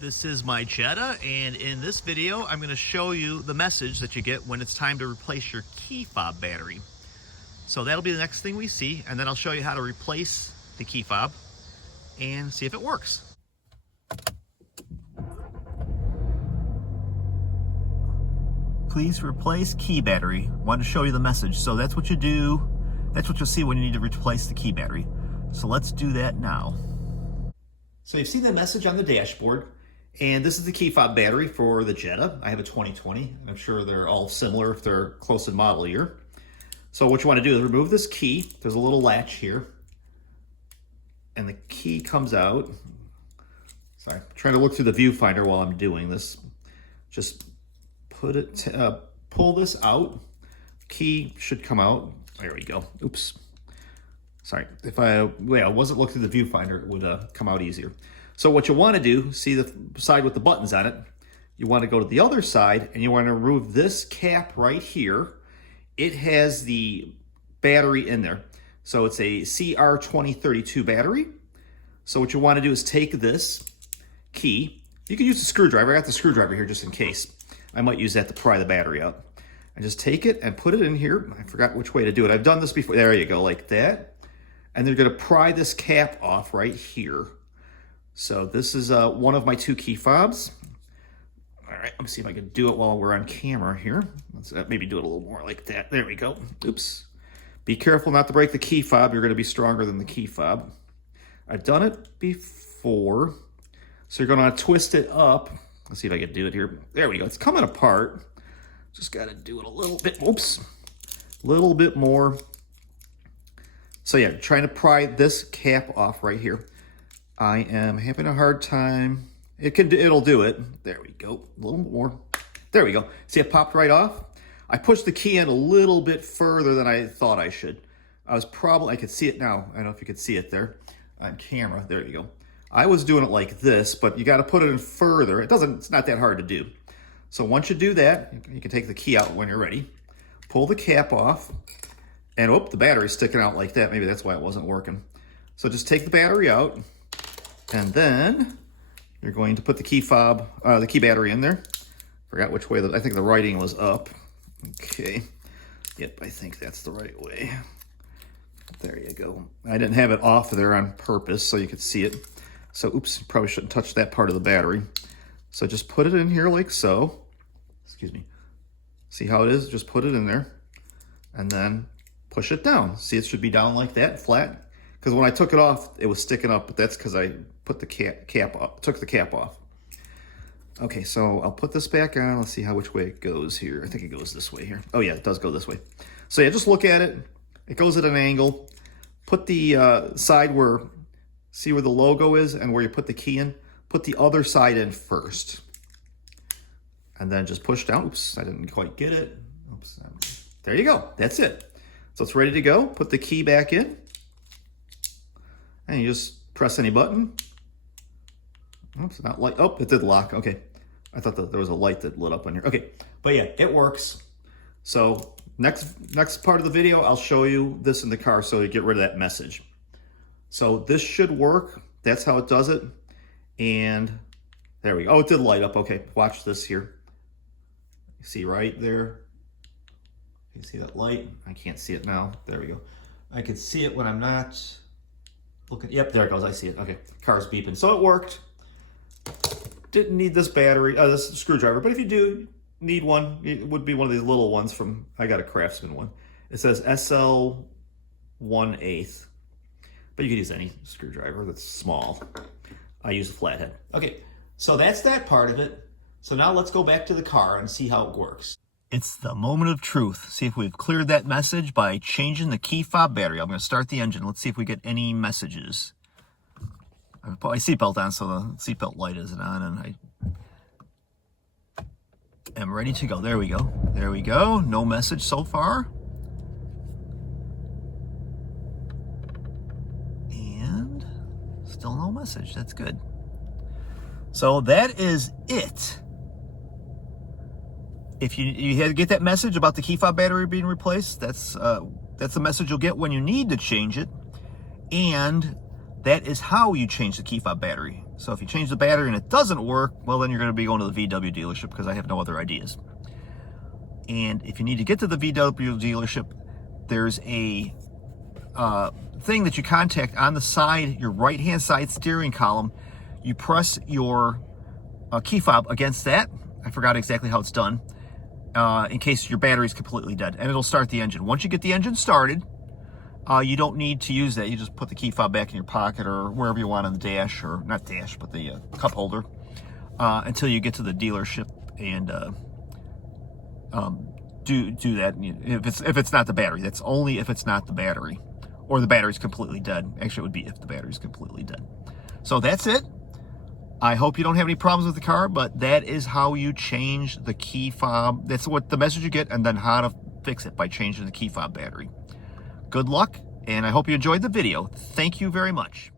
This is my Jetta, and in this video I'm going to show you the message that you get when it's time to replace your key fob battery. So that'll be the next thing we see, and then I'll show you how to replace the key fob and see if it works. Please replace key battery. Want to show you the message. So that's what you do. That's what you'll see when you need to replace the key battery. So let's do that now. So you've seen the message on the dashboard, and this is the key fob battery for the Jetta. I have a 2020, and I'm sure they're all similar if they're close in model year. So what you want to do is remove this key. There's a little latch here, and the key comes out. Sorry, I'm trying to look through the viewfinder while I'm doing this. Just put it, pull this out. Key should come out. There we go. Oops. Sorry, if I wasn't looking through the viewfinder, it would come out easier. So what you want to do, see the side with the buttons on it, you want to go to the other side and you want to remove this cap right here. It has the battery in there. So it's a CR2032 battery. So what you want to do is take this key. You can use a screwdriver. I got the screwdriver here just in case. I might use that to pry the battery out. And just take it and put it in here. I forgot which way to do it. I've done this before. There you go, like that. And they're going to pry this cap off right here. So this is one of my two key fobs. All right, let me see if I can do it while we're on camera here. Let's maybe do it a little more like that. There we go. Oops. Be careful not to break the key fob. You're going to be stronger than the key fob. I've done it before. So you're going to twist it up. Let's see if I can do it here. There we go. It's coming apart. Just got to do it a little bit. Oops. A little bit more. So yeah, trying to pry this cap off right here. I am having a hard time. It'll do it. There we go. A little more. There we go. See, it popped right off. I pushed the key in a little bit further than I thought I should. I could see it now. I don't know if you could see it there on camera. There you go. I was doing it like this, but you got to put it in further. It's not that hard to do. So once you do that, you can take the key out when you're ready. Pull the cap off. And the battery's sticking out like that. Maybe that's why it wasn't working. So just take the battery out, and then you're going to put the key fob, the key battery in there. Forgot which way, I think the writing was up. Okay. Yep, I think that's the right way. There you go. I didn't have it off there on purpose so you could see it. So, oops, probably shouldn't touch that part of the battery. So just put it in here like so. Excuse me. See how it is? Just put it in there. And then push it down. See, it should be down like that, flat. Because when I took it off, it was sticking up, but that's because I put the cap up, took the cap off. Okay, so I'll put this back on. Let's see which way it goes here. I think it goes this way here. Oh yeah, it does go this way. So yeah, just look at it. It goes at an angle. Put the side see where the logo is and where you put the key in. Put the other side in first. And then just push down. Oops, I didn't quite get it. Oops. There you go. That's it. So it's ready to go. Put the key back in. And you just press any button. Oops, not light. Oh, it did lock. Okay. I thought that there was a light that lit up on here. Okay. But yeah, it works. So next part of the video, I'll show you this in the car so you get rid of that message. So this should work. That's how it does it. And there we go. Oh, it did light up. Okay. Watch this here. You see right there? You see that light? I can't see it now. There we go. I can see it when I'm not looking. Yep, there it goes. I see it. Okay, car's beeping. So it worked. Didn't need this battery, this screwdriver, but if you do need one, it would be one of these little ones from, I got a Craftsman one. It says SL 1/8, but you could use any screwdriver that's small. I use a flathead. Okay, so that's that part of it. So now let's go back to the car and see how it works. It's the moment of truth. See if we've cleared that message by changing the key fob battery. I'm going to start the engine. Let's see if we get any messages. I put my seatbelt on so the seatbelt light isn't on, and I am ready to go. There we go. There we go. No message so far. And still no message. That's good. So that is it. If you had to get that message about the key fob battery being replaced, that's the message you'll get when you need to change it. And that is how you change the key fob battery. So if you change the battery and it doesn't work, well, then you're going to be going to the VW dealership because I have no other ideas. And if you need to get to the VW dealership, there's a thing that you contact on the side, your right-hand side steering column. You press your key fob against that. I forgot exactly how it's done, in case your battery's completely dead, and it'll start the engine. Once you get the engine started, you don't need to use that. You just put the key fob back in your pocket or wherever you want on the dash, or not dash, but the cup holder, until you get to the dealership and do that. If it's not the battery, that's only if it's not the battery, or the battery's completely dead. Actually, it would be if the battery's completely dead. So that's it. I hope you don't have any problems with the car, but that is how you change the key fob. That's what the message you get, and then how to fix it by changing the key fob battery. Good luck, and I hope you enjoyed the video. Thank you very much.